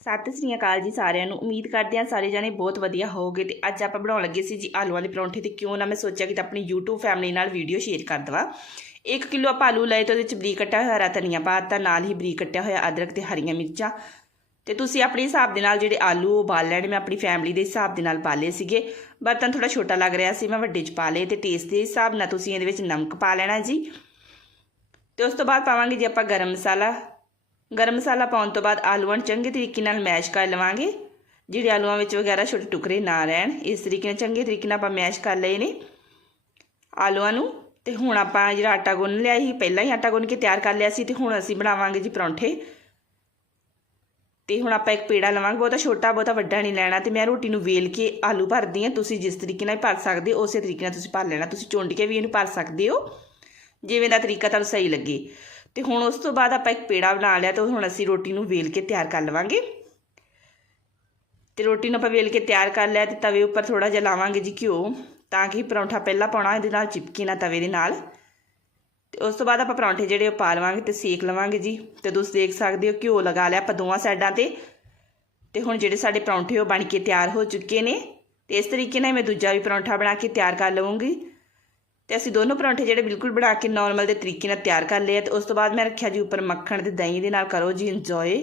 ਸਤਿ ਸ੍ਰੀ ਅਕਾਲ ਜੀ ਸਾਰਿਆਂ ਨੂੰ। ਉਮੀਦ ਕਰਦੇ ਹਾਂ ਸਾਰੇ ਜਾਣੇ ਬਹੁਤ ਵਧੀਆ ਹੋਵੋਗੇ ਤੇ ਅੱਜ ਆਪਾਂ ਬਣਾਉਣ ਲੱਗੇ ਸੀ ਜੀ ਆਲੂ ਵਾਲੇ ਪਰੌਂਠੇ ਤੇ ਕਿਉਂ ਨਾ ਮੈਂ ਸੋਚਿਆ ਕਿ ਤਾਂ ਆਪਣੀ YouTube ਫੈਮਿਲੀ ਨਾਲ ਵੀਡੀਓ ਸ਼ੇਅਰ ਕਰ ਦਵਾਂ। 1 ਕਿਲੋ ਆਪਾਂ ਆਲੂ ਲਏ ਤੇ ਉਹਦੇ ਵਿੱਚ ਬਰੀਕ ਕੱਟਿਆ ਹੋਇਆ ਹਰਾ ਧਨੀਆ ਪਾਤਾ ਨਾਲ ਹੀ ਬਰੀਕ ਕੱਟਿਆ ਹੋਇਆ ਅਦਰਕ ਤੇ ਹਰੀਆਂ ਮਿਰਚਾਂ। ਤੇ ਤੁਸੀਂ ਆਪਣੇ ਹਿਸਾਬ ਦੇ ਨਾਲ ਜਿਹੜੇ ਆਲੂ ਉਬਾਲ ਲੈਣੇ, ਮੈਂ ਆਪਣੀ ਫੈਮਿਲੀ ਦੇ ਹਿਸਾਬ ਦੇ ਨਾਲ ਬਾਲੇ ਸੀਗੇ। ਬਰਤਨ ਥੋੜਾ ਛੋਟਾ ਲੱਗ ਰਿਹਾ ਸੀ, ਮੈਂ ਵੱਡੇ 'ਚ ਪਾ ਲਏ ਤੇ ਟੇਸਟ ਦੇ ਹਿਸਾਬ ਨਾਲ ਤੁਸੀਂ ਇਹਦੇ ਵਿੱਚ ਨਮਕ ਪਾ ਲੈਣਾ ਜੀ। ਤੇ ਉਸ ਤੋਂ ਬਾਅਦ ਪਾਵਾਂਗੇ ਜੀ ਆਪਾਂ ਗਰਮ ਮਸਾਲਾ। ਗਰਮ ਮਸਾਲਾ ਪਾਉਣ ਤੋਂ ਬਾਅਦ ਆਲੂਆਂ ਨੂੰ ਚੰਗੇ ਤਰੀਕੇ ਨਾਲ ਮੈਸ਼ ਕਰ ਲਵਾਂਗੇ। ਜਿਹੜੇ ਆਲੂਆਂ ਵਿੱਚ ਵਗੈਰਾ ਛੋਟੇ ਟੁਕੜੇ ਨਾ ਰਹਿਣ, ਇਸ ਤਰੀਕੇ ਨਾਲ ਚੰਗੇ ਤਰੀਕੇ ਨਾਲ ਆਪਾਂ ਮੈਸ਼ ਕਰ ਲਏ ਨੇ। ਆਲੂਆਂ ਨੂੰ ਤੇ ਹੁਣ ਆਪਾਂ ਜਿਹੜਾ ਆਟਾ ਗੁੰਨ ਲਿਆ ਸੀ, ਪਹਿਲਾਂ ਹੀ ਆਟਾ ਗੁੰਨ ਕੇ ਤਿਆਰ ਕਰ ਲਿਆ ਸੀ ਤੇ ਹੁਣ ਅਸੀਂ ਬਣਾਵਾਂਗੇ ਜੀ ਪਰੌਂਠੇ। ਤੇ ਹੁਣ ਆਪਾਂ ਇੱਕ ਪੇੜਾ ਲਵਾਂਗੇ, ਬਹੁਤਾ ਛੋਟਾ, ਬਹੁਤਾ ਵੱਡਾ ਨਹੀਂ ਲੈਣਾ ਤੇ ਮੈਂ ਰੋਟੀ ਨੂੰ ਵੇਲ ਕੇ ਆਲੂ ਭਰਦੀ ਹਾਂ। ਤੁਸੀਂ ਜਿਸ ਤਰੀਕੇ ਨਾਲ ਭਰ ਸਕਦੇ ਹੋ, ਉਸੇ ਤਰੀਕੇ ਨਾਲ ਤੁਸੀਂ ਭਰ ਲੈਣਾ। ਤੁਸੀਂ ਚੁੰਡ ਕੇ ਵੀ ਇਹਨੂੰ ਭਰ ਸਕਦੇ ਹੋ, ਜਿਵੇਂ ਦਾ ਤਰੀਕਾ ਤੁਹਾਨੂੰ ਸਹੀ ਲੱਗੇ। ਤੇ ਹੁਣ ਉਸ ਤੋਂ ਬਾਅਦ ਆਪਾਂ ਇੱਕ ਪੇੜਾ ਬਣਾ ਲਿਆ ਤੇ ਹੁਣ ਅਸੀਂ ਰੋਟੀ ਨੂੰ ਵੇਲ ਕੇ ਤਿਆਰ ਕਰ ਲਵਾਂਗੇ। ਤੇ ਰੋਟੀ ਨੂੰ ਆਪਾਂ ਵੇਲ ਕੇ ਤਿਆਰ ਕਰ ਲਿਆ ਤੇ ਤਵੇ ਉੱਪਰ ਥੋੜਾ ਜਿਹਾ ਲਾਵਾਂਗੇ ਜੀ ਘਿਓ ਤਾਂ ਕਿ ਪਰੌਂਠਾ ਪਹਿਲਾਂ ਪਾਉਣਾ ਇਹਦੇ ਨਾਲ ਚਿਪਕੀ ਨਾ ਤਵੇ ਦੇ ਨਾਲ। ਤੇ ਉਸ ਤੋਂ ਬਾਅਦ ਆਪਾਂ ਪਰੌਂਠੇ ਜਿਹੜੇ ਉਹ ਪਾ ਲਵਾਂਗੇ ਤੇ ਸੇਕ ਲਵਾਂਗੇ ਜੀ। ਤੇ ਤੁਸੀਂ ਦੇਖ ਸਕਦੇ ਹੋ ਘਿਓ ਲਗਾ ਲਿਆ ਆਪਾਂ ਦੋਵਾਂ ਸਾਈਡਾਂ ਤੇ। ਤੇ ਹੁਣ ਜਿਹੜੇ ਸਾਡੇ ਪਰੌਂਠੇ ਉਹ ਬਣ ਕੇ ਤਿਆਰ ਹੋ ਚੁੱਕੇ ਨੇ। ਤੇ ਇਸ ਤਰੀਕੇ ਨਾਲ ਮੈਂ ਦੂਜਾ ਵੀ ਪਰੌਂਠਾ ਬਣਾ ਕੇ ਤਿਆਰ ਕਰ ਲਵਾਂਗੀ। ਤੇ ਅਸੀਂ ਦੋਨੋਂ ਪਰੌਂਠੇ ਜਿਹੜੇ ਬਿਲਕੁਲ ਬਣਾ ਕੇ ਨਾਰਮਲ ਦੇ ਤਰੀਕੇ ਨਾਲ ਤਿਆਰ ਕਰ ਲਏ ਤੇ ਉਸ ਤੋਂ ਬਾਅਦ ਮੈਂ ਰੱਖਿਆ ਜੀ ਉੱਪਰ ਮੱਖਣ ਤੇ ਦਹੀਂ ਦੇ ਨਾਲ ਕਰੋ ਜੀ ਇੰਜੋਏ